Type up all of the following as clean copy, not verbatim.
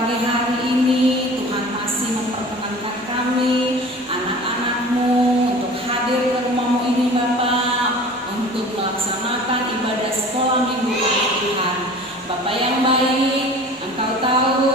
pagi hari ini Tuhan masih memperkenankan kami, anak-anak-Mu, untuk hadir ke rumah-Mu ini Bapak, untuk melaksanakan ibadah sekolah minggu kami Tuhan. Bapak yang baik, Engkau tahu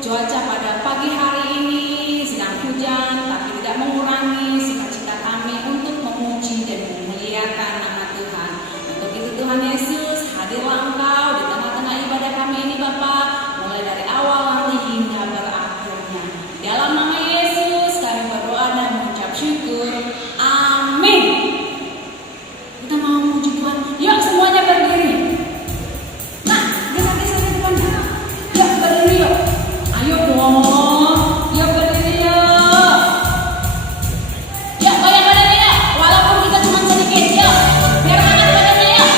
cuaca pada pagi hari ini sedang hujan, tapi tidak mengurangi sukacita kami untuk memuji dan memuliakan nama Tuhan. Untuk itu Tuhan Yesus, hadirlah Engkau di tengah-tengah ibadah kami ini Bapak, mulai dari awal nanti hingga berakhirnya. Dalam nama Yesus kami berdoa dan mengucap syukur. Amin. Kita mau memuji Tuhan. Yuk semuanya berdiri. Nah, geser-geser ke depannya. Yuk berdiri yuk. Ayo dong. Yuk berdiri yuk. Yuk goyang badannya yuk. Walaupun kita cuma sedikit. Yuk. Biar hangat badannya yuk.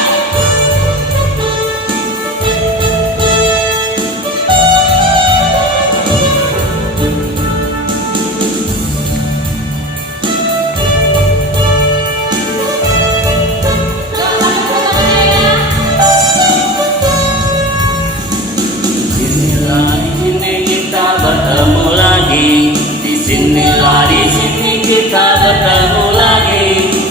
Disinilah di sini kita bertemu lagi.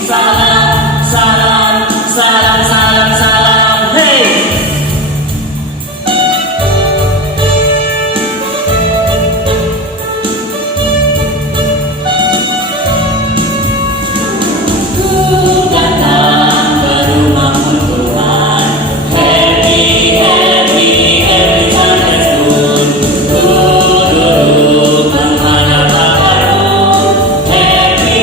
Salam, salam, salam, salam, salam, hey. Ku datang ke rumahmu Tuhan. Happy, happy, happy Sunday school. Ku duduk menghadap Bapakku. Happy,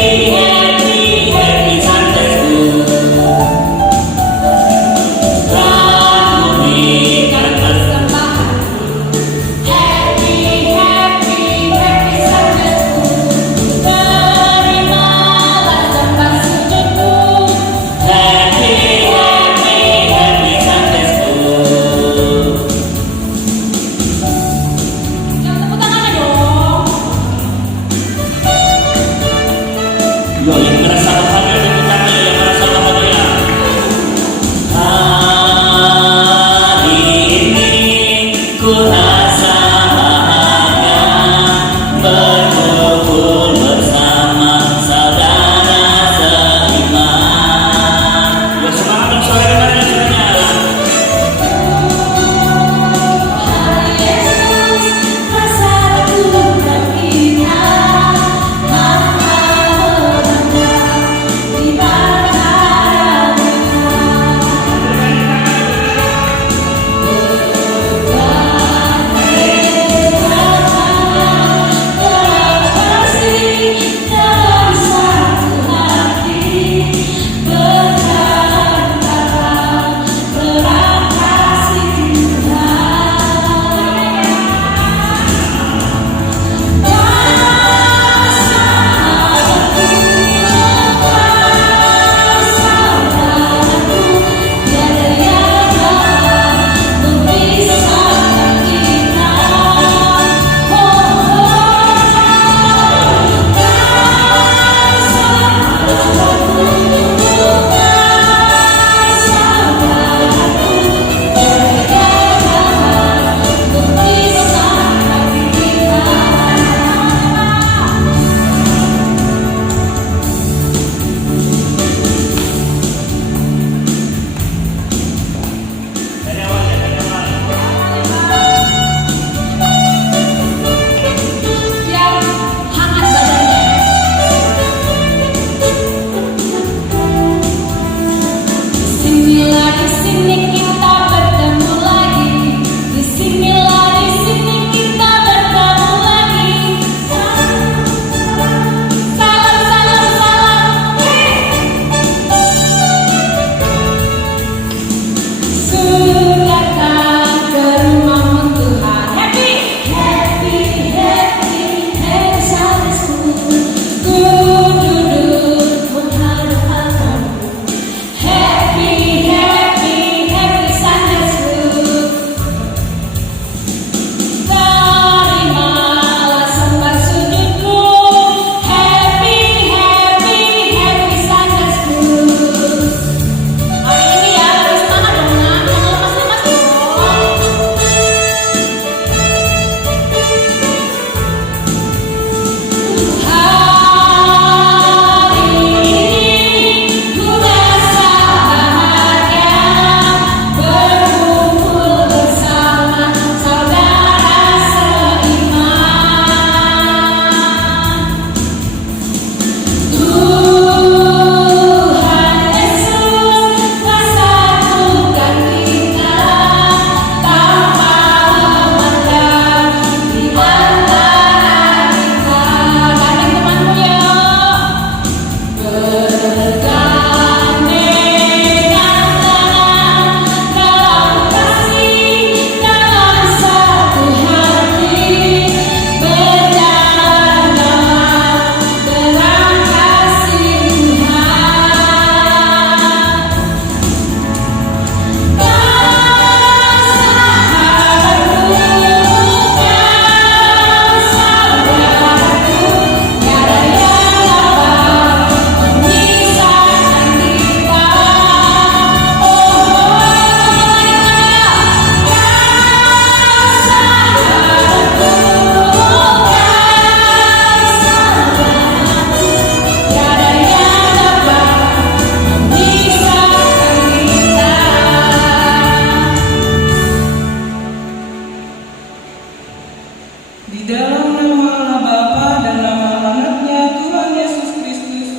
Di dalam nama Allah Bapa dan nama Anaknya Tuhan Yesus Kristus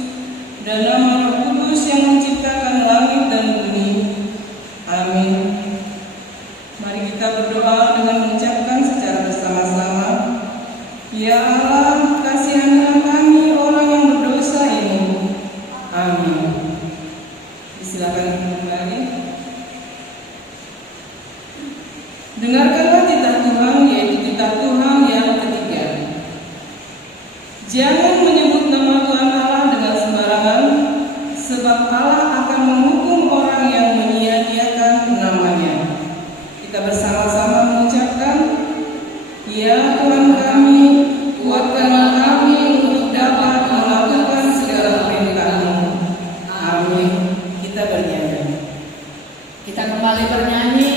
dan nama Roh Kudus yang menciptakan langit dan bumi. Amin. Mari kita berdoa dengan mengucapkan secara bersama-sama. Ya Allah, kasihanilah kami orang yang berdosa ini. Amin. Silakan kembali. Dengarkanlah titah Tuhan, yaitu titah Tuhan yang ketiga. Jangan menyebut nama Tuhan Allah dengan sembarangan, sebab Allah akan menghukum orang yang menyia-nyiakan namanya. Kita bersama-sama mengucapkan, Ya Tuhan kami, kuatkanlah kami untuk dapat melakukan segala perintah-Mu. Amin. Kita bernyanyi. Kita kembali bernyanyi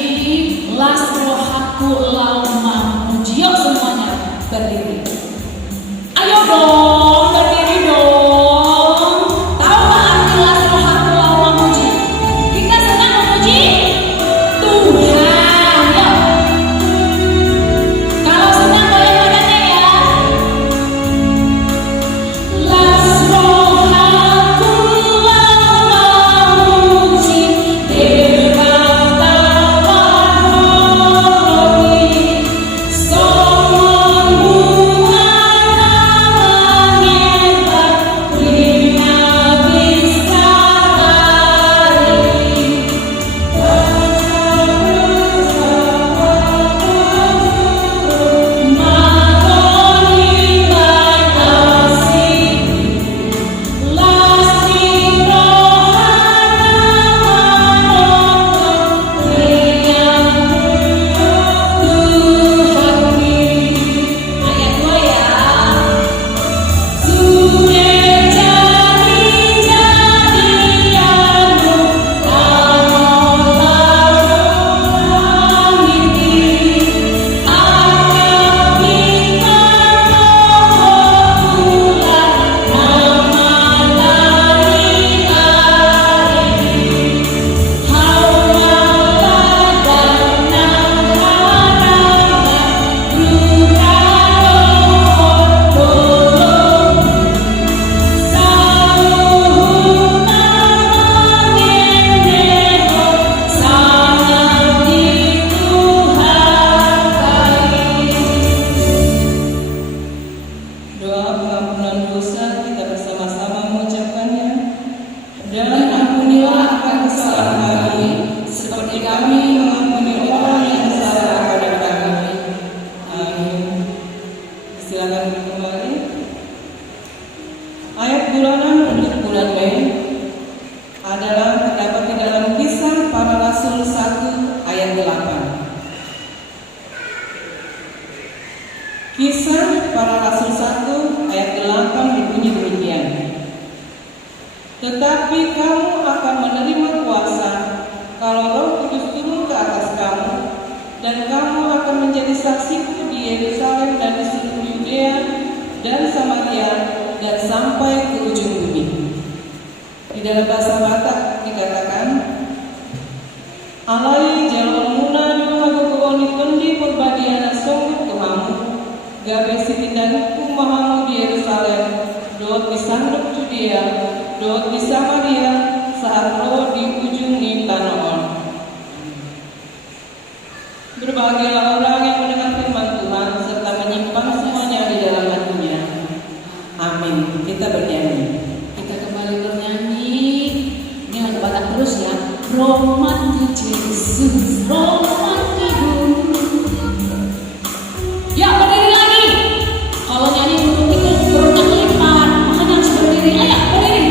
Las rohaku lau memuji. Yuk semuanya berdiri. Ayo dong, berdiri dong. Tahu nggak arti las rohaku lau memuji? Kita senang memuji Tuhan. Yuk. Kalau senang boleh badannya ya. Las rohaku lau memuji. Doa pengampunan dosa kita bersama-sama mengucapkannya. Dan ampunilah akan kesalahan kami, seperti kami mengampuni orang yang salah kepada kami. Amin. Silakan kembali. Ayat bulanan untuk bulan Mei adalah terdapat di dalam Kisah Para Rasul 1 ayat 8. Kisah Para Rasul 1 ayat 8 berbunyi demikian. Tetapi kamu akan menerima kuasa kalau Roh Kudus turun ke atas kamu, dan kamu akan menjadi saksiku di Yerusalem dan di seluruh Yudea dan Samaria dan sampai ke ujung bumi. Di dalam bahasa Batak dikatakan, Alai jalur muna dua gogooni pendi perbadiana songgut kemamu, gabe sitindan kumahamu di Yerusalem, dot di sanduk Judea, dot di Samaria, saat lo di ujung Nintanoon. Berbahagialah orang yang mendengar firman Tuhan serta menyimpan semuanya di dalam hatinya. Amin. Kita bernyanyi. Kita kembali bernyanyi. Ini lagu Batak terus ya. Romanti Yesus, romanti ya berdiri lagi. Kalau nyanyi dulu itu perutnya kelipat, makanya harus berdiri. Ayo berdiri.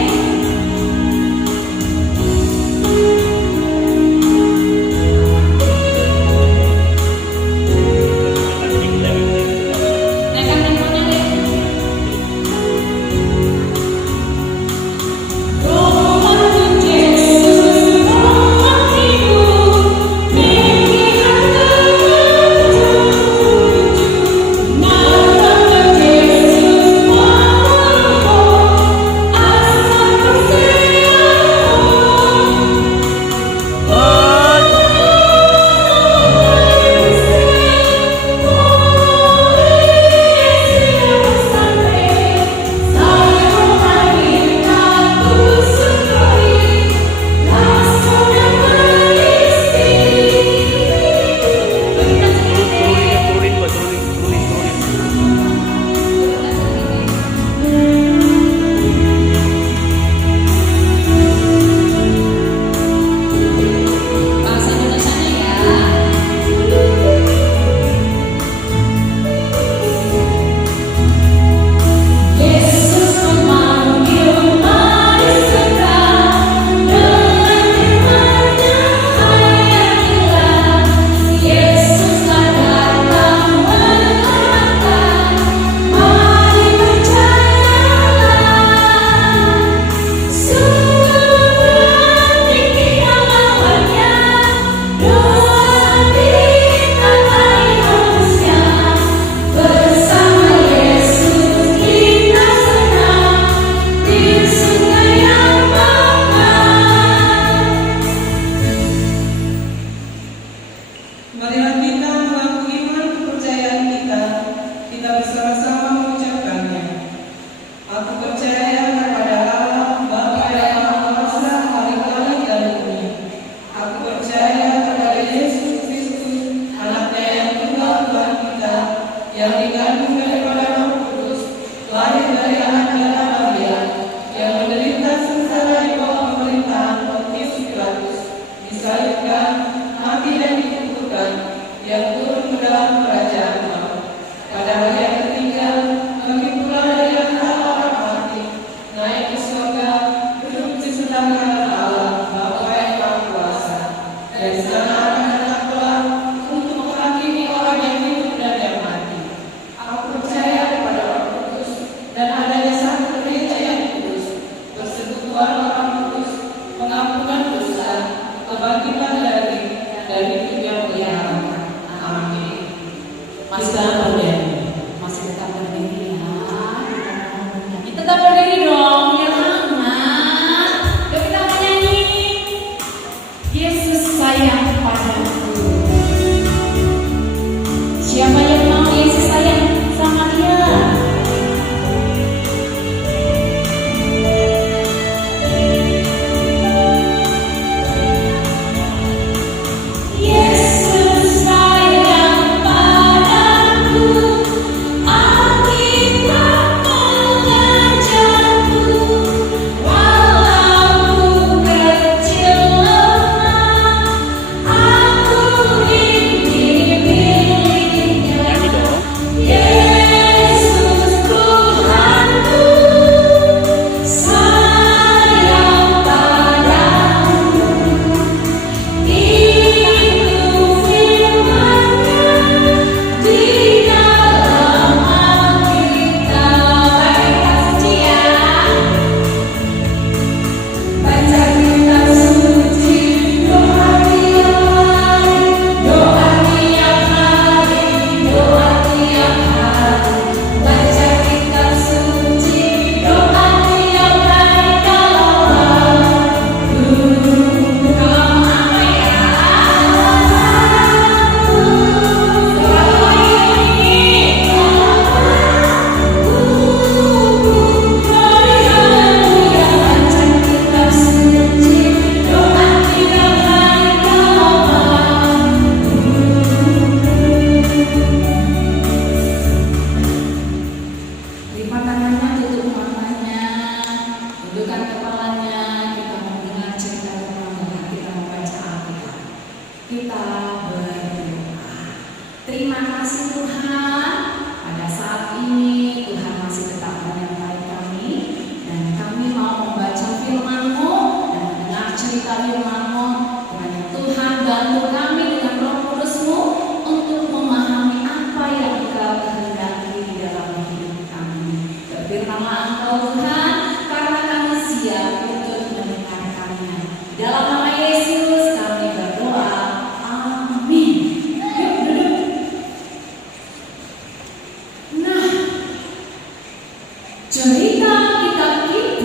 Cerita kita di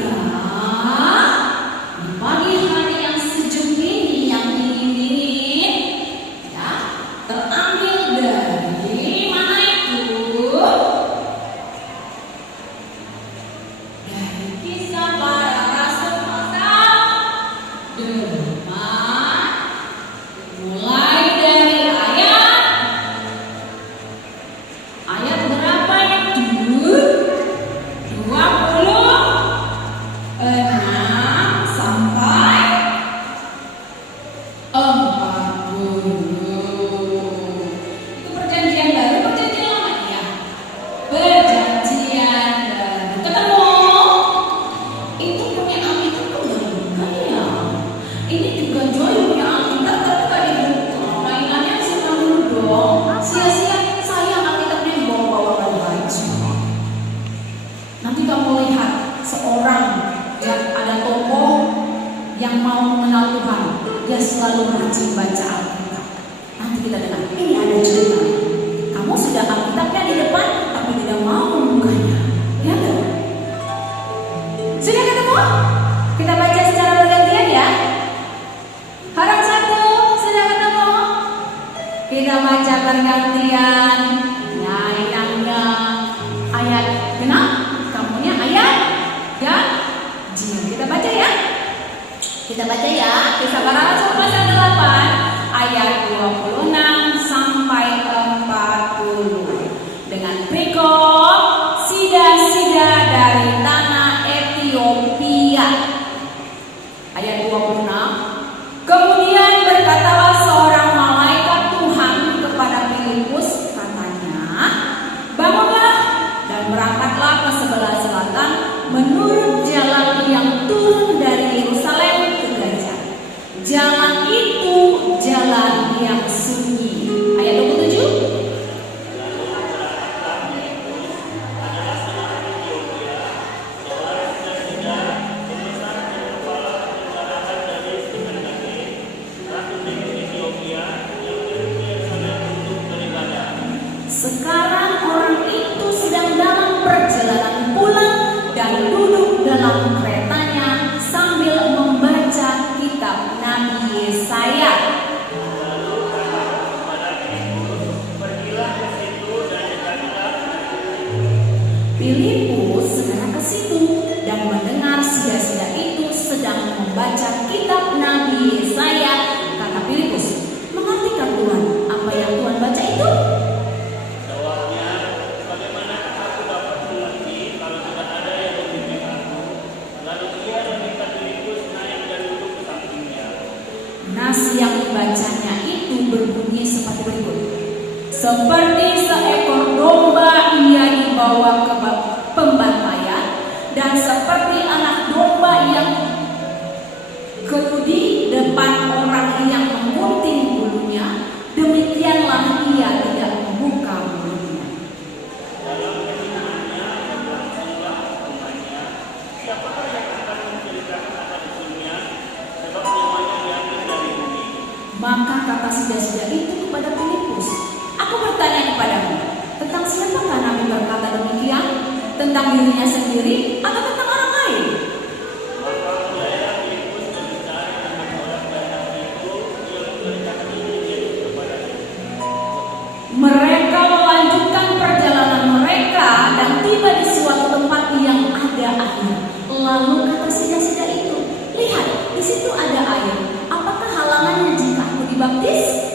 pagi hari yang sejuk ini, yang dingin-dingin, ya, terambil dari mana itu? Dari kisah para rasul pasal 8, mulai dari ayat berapa itu? 26 sampai 40. Itu perjanjian baru, perjanjian lama ya. Perjanjian baru. Ketemu? Itu punya Alkitab bukan ya? Ini juga Joy punya Alkitab tapi gak dibuka. Mainannya simpan dulu dong. Sia-sia sayang Alkitabnya dibawa-bawa lagi baca. Nanti kamu lihat seorang yang ada tokoh yang mau mengenal Tuhan, dia selalu rajin baca Alkitab. Nanti kita dengar, ini ada cerita. Kamu sudah Alkitabnya di depan, tapi tidak mau membukanya. Ya kan? Sudah ketemu? Kita baca secara bergantian ya. Harap satu, sudah ketemu? Kita baca bergantian. Nah, yang ayat genap. Kamunya ayat ganjil. Kita baca ya. Kita baca ya. Kisah Para Rasul pasal 8 ayat 26 sampai 40. Dengan berikut sida-sida dari tanah Ethiopia. Ayat 26. Kemudian berkatalah seorang malaikat Tuhan kepada Filipus, katanya, bangunlah dan berangkatlah ke sebelah selatan menurut jalan yang turun dari Yerusalem ke gereja. Jalan itu jalan yang sunyi. Ayat 27. Sekarang orang itu sedang dalam perjalanan pulang dan duduk dalam keretanya sambil membaca kitab Nabi Yesaya. Filipus segera ke situ dan mendengar sida-sida itu sedang membaca kitab Nabi Yesaya. Kata Filipus, mengertikah Tuhan apa yang Tuhan baca itu? Nas yang dibacanya itu berbunyi seperti berikut. Seperti seekor domba ia dibawa ke pembantaian, dan seperti anak domba yang di depan orang yang menggunting bulunya, demikianlah ia tidak membuka bulunya. Maka kata sida-sida itu kepada Filipus, aku bertanya kepadamu, tentang siapakah Nabi berkata demikian? Tentang dirinya sendiri atau tentang orang lain? Mereka melanjutkan perjalanan mereka dan tiba di suatu tempat yang ada air. Lalu kata sida-sida itu, lihat, di situ ada air. Apakah halangannya jika aku dibaptis?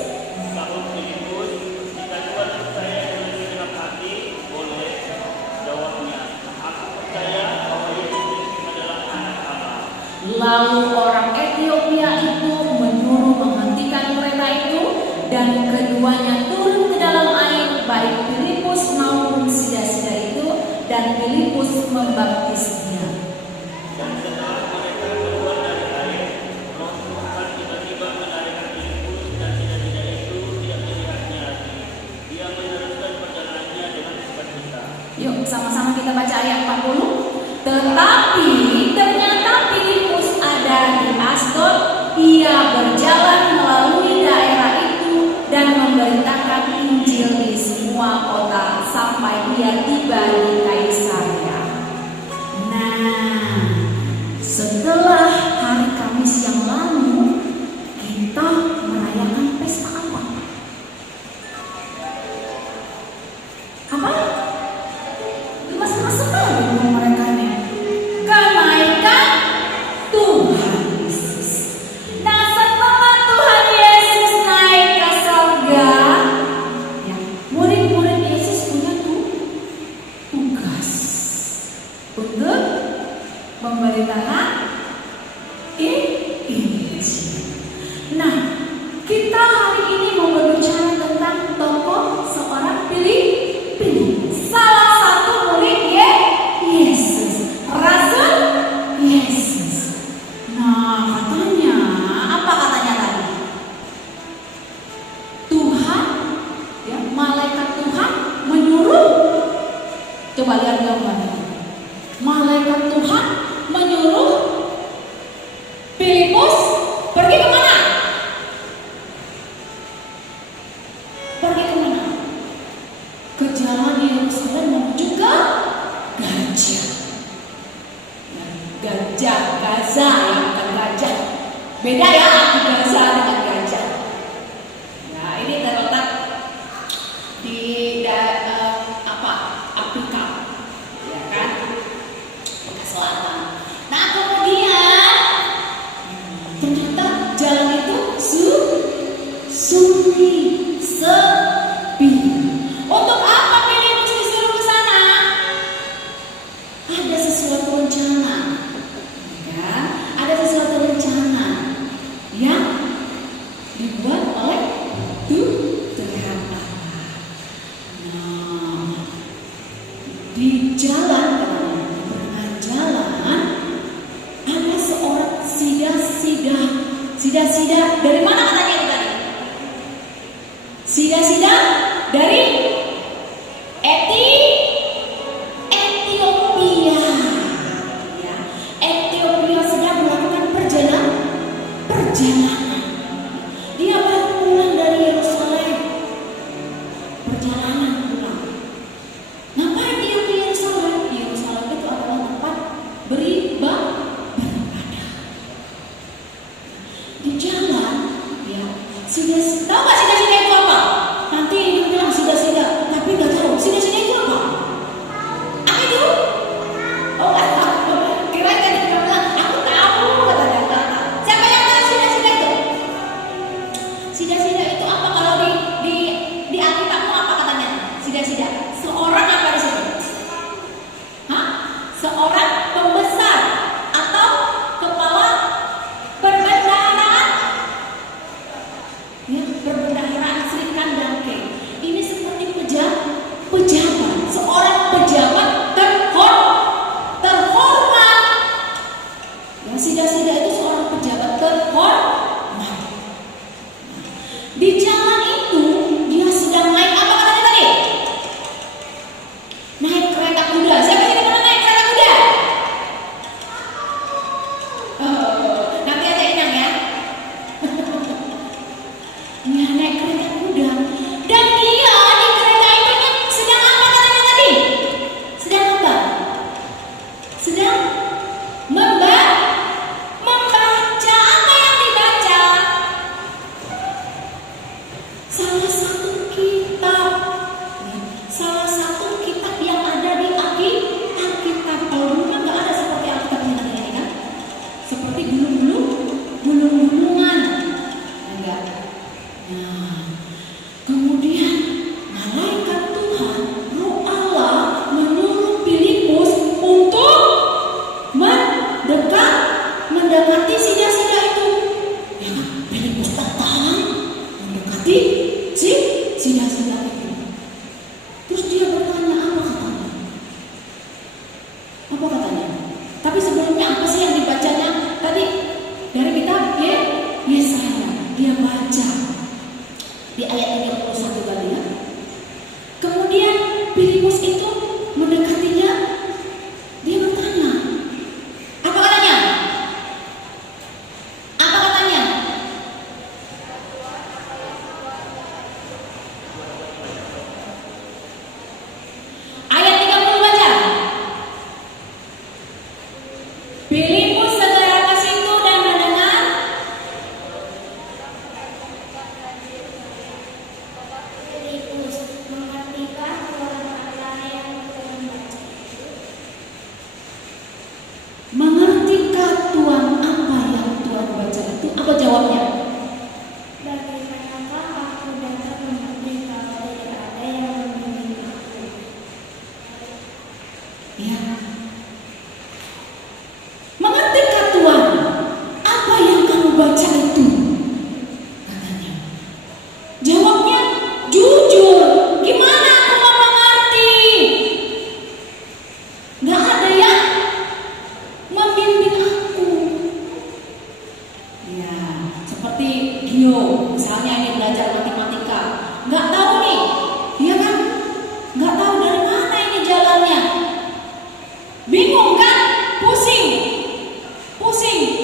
Lalu orang Ethiopia itu menyuruh menghentikan kereta itu dan keduanya turun ke dalam air, baik Filipus maupun sida-sida itu, dan Filipus membaptisnya. Yuk sama-sama kita baca ayat 40. Tetapi ternyata Filipus ada di Asdod. Ia berjalan melalui daerah itu dan memberitakan Injil di semua kota sampai ia tiba di Kaisaria. sama sekali belum mereka nih. Kenaikan Tuhan Yesus. Nah, setelah Tuhan Yesus naik ke surga, ya, murid-murid Yesus punya tugas untuk memberitakan Injil. Nah, kita hari ini mau berbicara tentang tokoh seorang Filipus, salah satu murid Yesus, Rasul Yesus. Nah, katanya, apa katanya tadi? Tuhan, ya, malaikat Tuhan menyuruh. Coba lihat gambarnya. Malaikat Tuhan menyuruh Filipus pergi kemana? Pergi kemana? Ke jalan Yerusalem menuju ke Gaza. Gaza, ya, bukan gajah. Beda ya, Gaza dengan gajah. Nah, ini terletak di Afrika, ya kan? Afrika Selatan. Nah, kemudian ternyata jalan itu sunyi, sepi. Untuk apa Filipus disuruh ke sana? Ada sesuatu rencana, ya, ada sesuatu rencana yang dibuat oleh Tuhan Allah. Nah, di jalan, pertengahan jalan, ada seorang sida dari mana katanya itu tadi? Sida dari Ethiopia. Ya, Ethiopia sedang melakukan perjalanan. Dia baru pulang dari Yerusalem. Perjalanan pulang. Ngapain dia ke Yerusalem? Yerusalem itu adalah tempat beribadah. Di jalan, ya, Ya. Mengertikah Tuhan apa yang kamu baca itu? Katanya. Jawabnya, jujur, gimana aku mau mengerti? Gak ada yang membimbing aku. Ya, seperti Gio, misalnya ini belajar matematika, gak tahu nih, dia kan gak tahu dari mana ini jalannya. Bingung kan? Pusing.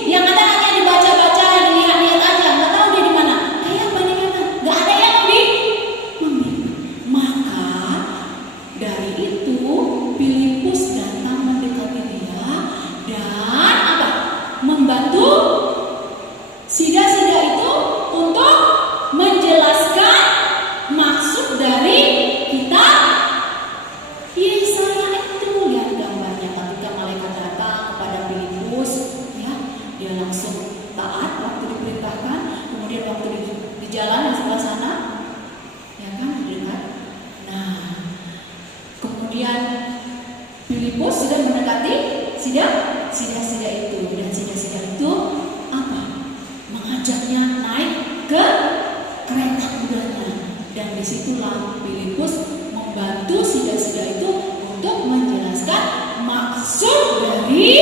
Yang ada hanya dibaca-baca, dilihat-lihat aja, gak tahu dia di mana. Kayak apa di mana? Gak ada yang membimbing. Maka dari itu Filipus datang mendekati dia dan apa? Membantu Sida-sida itu untuk menjelaskan maksud dari kitab Yesaya itu. Lihat gambarnya ketika malaikat datang kepada Filipus, ya, dia langsung taat waktu diperintahkan. Kemudian waktu di jalan yang sebelah sana, ya kan, dekat. Nah, kemudian Filipus sudah mendekati sida-sida itu, dan sida-sida itu apa? Mengajaknya naik ke kereta kudanya, dan disitulah Filipus membantu sida-sida itu untuk menjelaskan maksud dari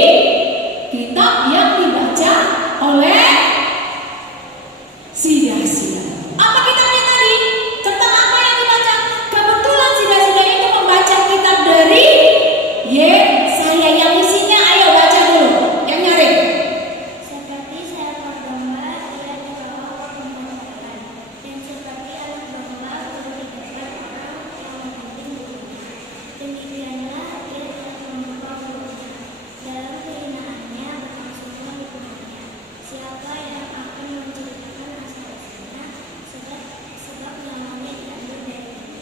kitab yang dibaca oleh sida-sida. Apa kitabnya tadi? Tentang apa yang dibaca? Kebetulan sida-sida itu membaca kitab dari Yesaya yang isinya, ayo baca dulu, yang nyari. Seperti seekor domba ia dibawa ke pemberontakan, dan seperti anak domba berdekat orang yang membimbing dirinya. Demikianlah ia tidak membuka mulutnya, dalam kehinaannya berlangsunglah hukumannya. Siapa yang akan menceritakan asal-usulnya, sebab nyawanya diambil dari dia.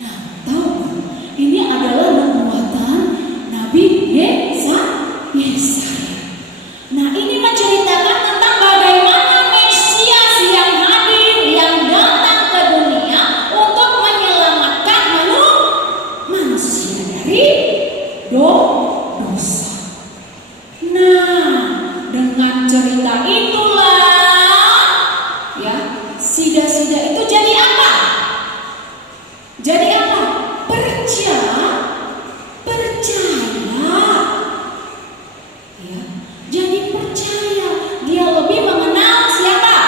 Nah, tahu ini adalah nubuatan Nabi Yesaya. Nah, ini menceritakan tentang bagaimana Mesias yang hadir, yang datang ke dunia untuk menyelamatkan manusia dari dosa. Nah, dengan cerita itulah, ya, sida-sida itu jadi apa? Jadi apa? Percaya. Ya, jadi percaya. Dia lebih mengenal siapa?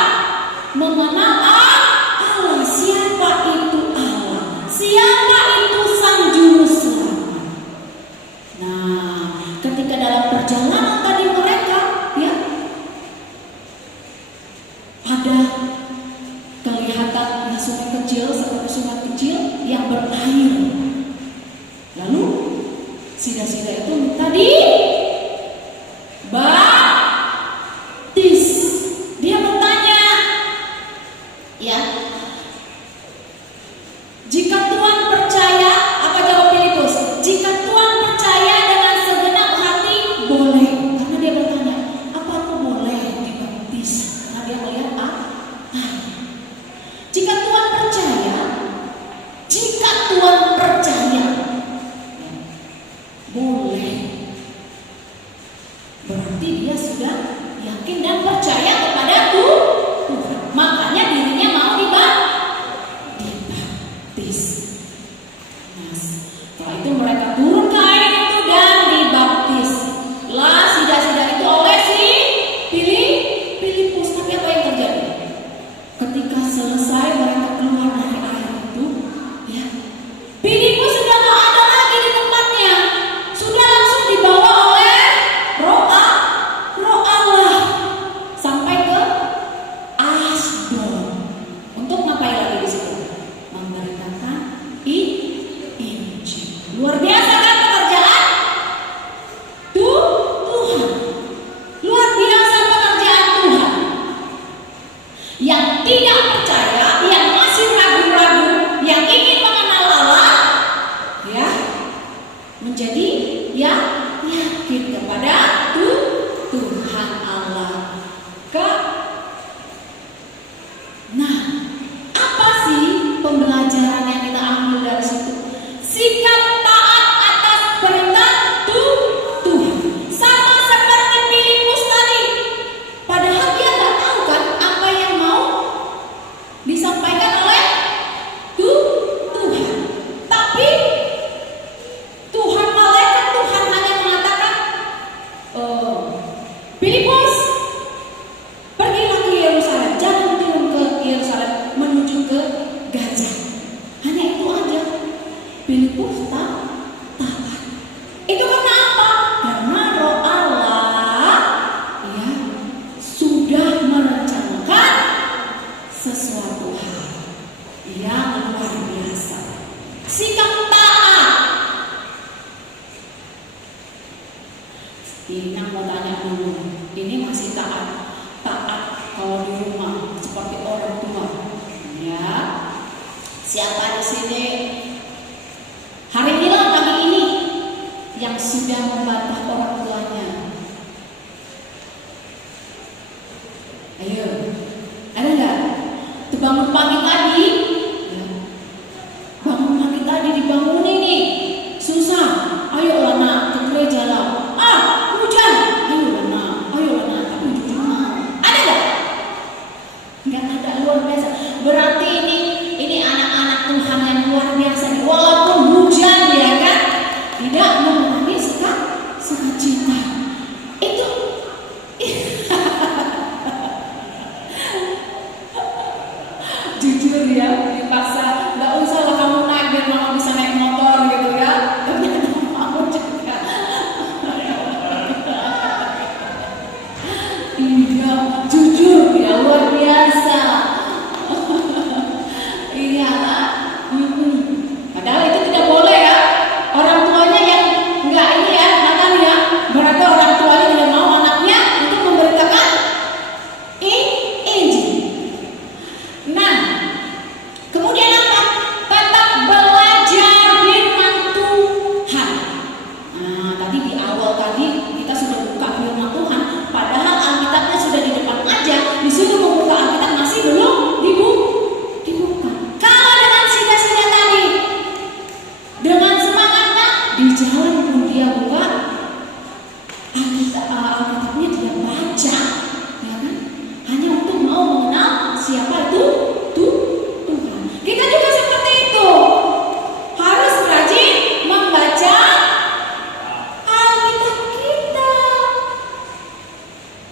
Mengenal Allah. Siapa itu Allah? Siapa itu Sang Juru Selamat? Nah, ketika dalam perjalanan tadi mereka, ya, ada kelihatan sungai kecil, seperti sungai kecil yang berair. Lalu sida-sida itu minta dibaptis. Dia bertanya, ya, jika Tuhan percaya, apa jawab Filipus? Jika Tuhan percaya dengan segenap hati, boleh. Karena dia bertanya, apa aku boleh dibaptis? Karena dia melihat jika Tuhan percaya, boleh. Berarti dia sudah yakin dan percaya kepada Tuhan. Makanya dirinya mau dibaptis. Nah, setelah itu mereka turun ke air itu dan dibaptis. Lah sida-sida itu oleh si Filipus. Tapi apa yang terjadi? Ketika selesai mereka keluar dari air itu, ya, Filipus sudah gak ada lagi di tempatnya. Sudah langsung dibawa oleh Roh Allah sampai ke Asdod. Untuk ngapain lagi di situ? Memberitakan Injil. Luar biasa kan pekerjaan Tuhan. Luar biasa pekerjaan Tuhan. Yang tidak percaya, yang masih ragu-ragu, yang ingin mengenal Allah, ya, menjadi yang yakin kepada Tuhan Allah. Nah, apa sih pembelajaran yang kita ambil dari situ? Sikap taat atas perintah Itu karena apa? Karena Roh Allah ya sudah merencanakan sesuatu hal yang luar biasa. Sikap taat. Ini yang mau tanya dulu, ini masih taat kalau di rumah seperti orang tua, ya? Siapa di sini hari ini lah pagi ini yang sudah membantah orang tuanya? Ayo, ada nggak? Tuh bangun pagi tadi, ya. Bangun pagi tadi dibangunin nih, susah. Ayo nak ke gereja lah. Hujan. Ayo nak, tapi jujur mau. Ada nggak? Nggak ada, luar biasa. Berarti ini anak-anak Tuhan yang luar biasa. Walaupun hujan ya kan, tidak mengalami sukacita. Itu jujur ya, dipaksa. Nggak usah lah kamu naik biar mama bisa naik motor gitu ya. Tapi mau juga. Iya, jujur ya, luar biasa. Iyalah. Padahal itu tidak boleh ya. Orang tuanya yang enggak ini ya, Nathan ya. Berarti orang tuanya tidak mau anaknya untuk memberitakan Injil. Nah, kemudian apa? Tetap belajar firman Tuhan. Nah, tadi di awal tadi kita sudah buka firman Tuhan. Padahal Alkitabnya sudah di depan aja. Disuruh membuka Alkitab masih belum dibuka. Kalau dengan sida-sida tadi, dengan semangatnya di jalan pun dia buka Alkitabnya dia baca, ya kan? Hanya untuk mau mengenal siapa itu Tuhan. Kita juga seperti itu, harus rajin membaca Alkitab kita.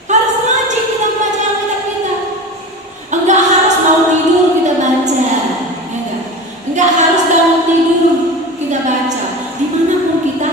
Harus rajin kita membaca Alkitab kita. Enggak harus mau tidur kita baca, ya enggak? Enggak harus bangun tidur kita baca. Dimanapun kita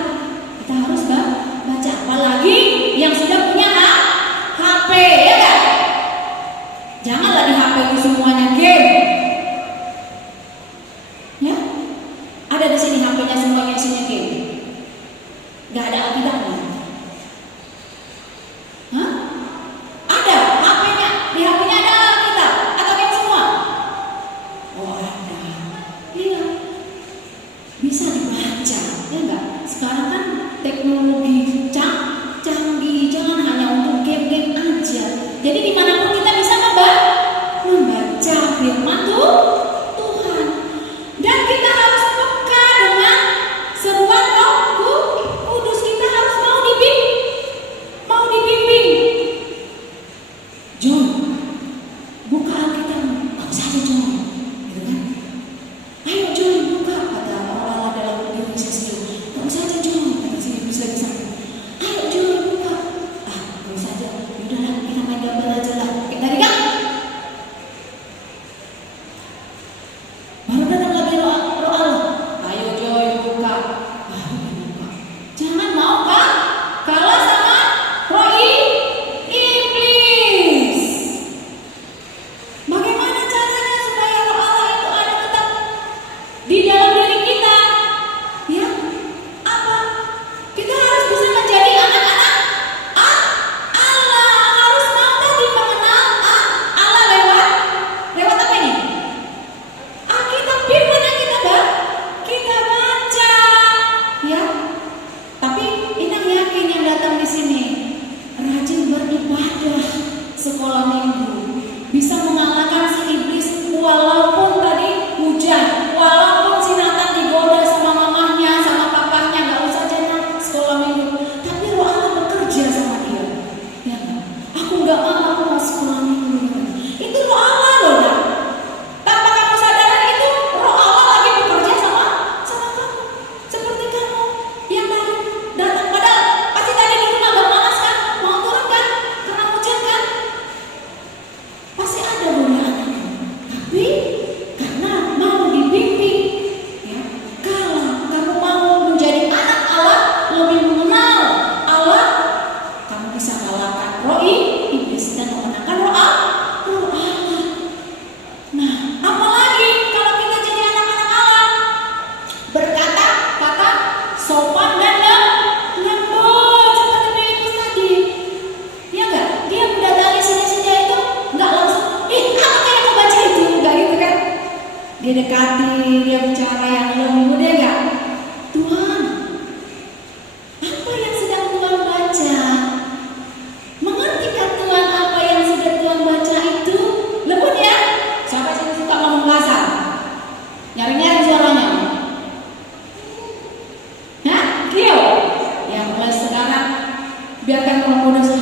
Biarkan Roh Kudus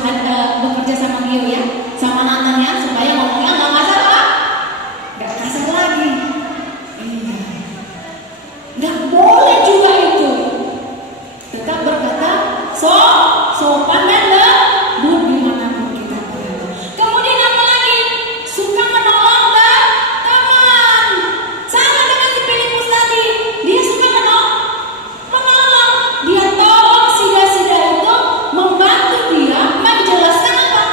bekerja sama Gio ya, sama Nathan ya, supaya ngomongnya nggak kasar Pak, nggak kasar lagi. Iya. Nggak boleh juga itu. Tetap berkata sopan dan lembut dimanapun kita berada. Kemudian apa lagi? Suka menolong teman. Sama dengan si Filipus tadi, dia suka menolong. Dia tolong sida-sida itu, membantu dia menjelaskan apa?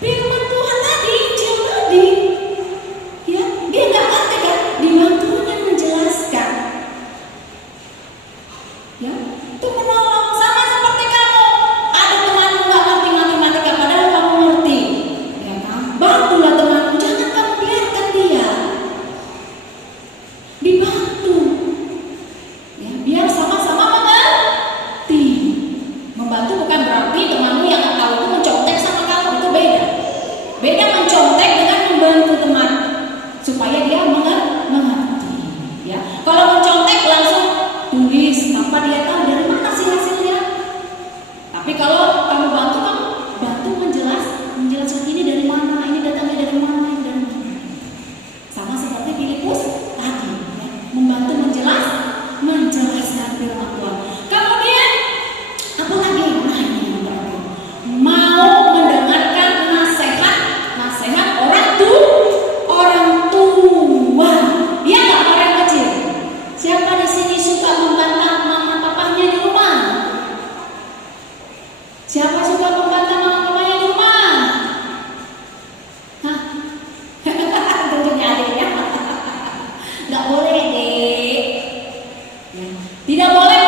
Firman Tuhan tadi, Injil tadi. Ya, dia nggak ngerti kan? Dibantunya menjelaskan. Ya, itu menolong. Sama seperti kamu, ada temanmu nggak ngerti matematika, padahal kamu ngerti. Ya kan? Bantulah temanmu, jangan kamu biarkan dia. Dibantu. Ya, biar sama-sama mengerti. Membantu bukan berarti temanmu yang nggak tahu itu mencontek sama kamu, itu beda. Beda mencontek dengan membantu teman supaya dia mengerti. Ya, kalau mencontek langsung tulis tanpa dia tahu dari mana sih hasilnya. Tapi kalau kamu bantu menjelaskan ini dari mana, ini datangnya dari mana, ini dari mana. Sama seperti Filipus tadi, ya, membantu menjelaskan firman Tuhan. Kemudian apa lagi? Nah, ini yang terakhir. Mau mendengarkan nasihat orang tua. Iya nggak orang kecil? Siapa di sini suka membantah mama papanya di rumah? Siapa suka membantah mama papanya di rumah? Hah? Tentunya adiknya. Nggak boleh deh. Ya. Tidak boleh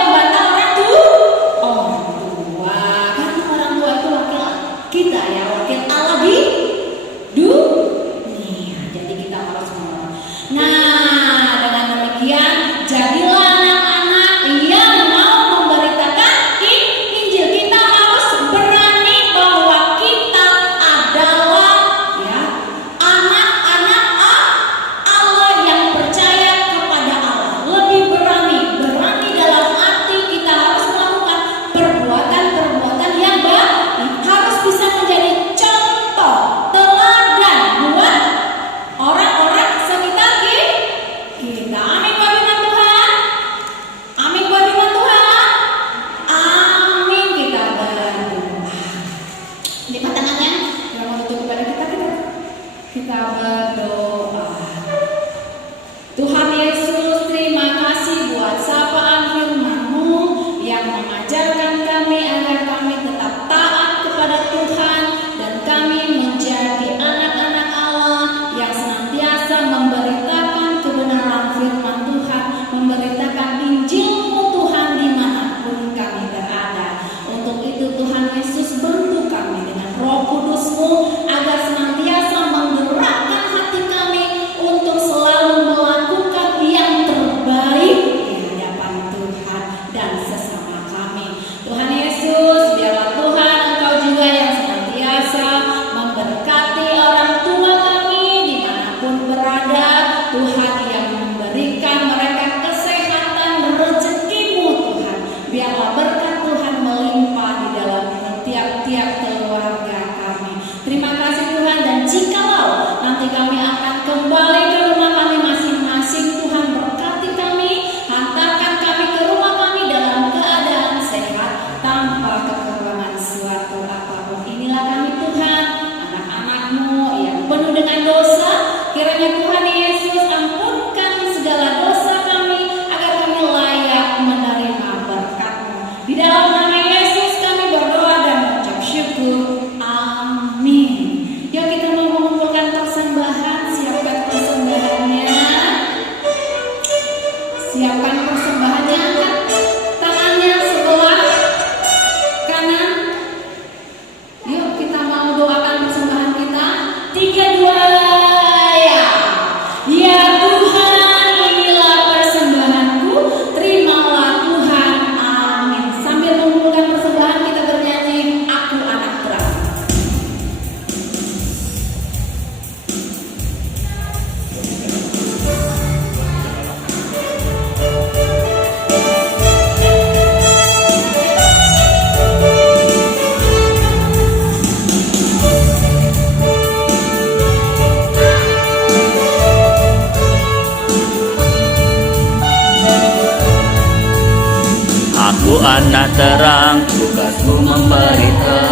Aku anak terang, tugasku memberitahu.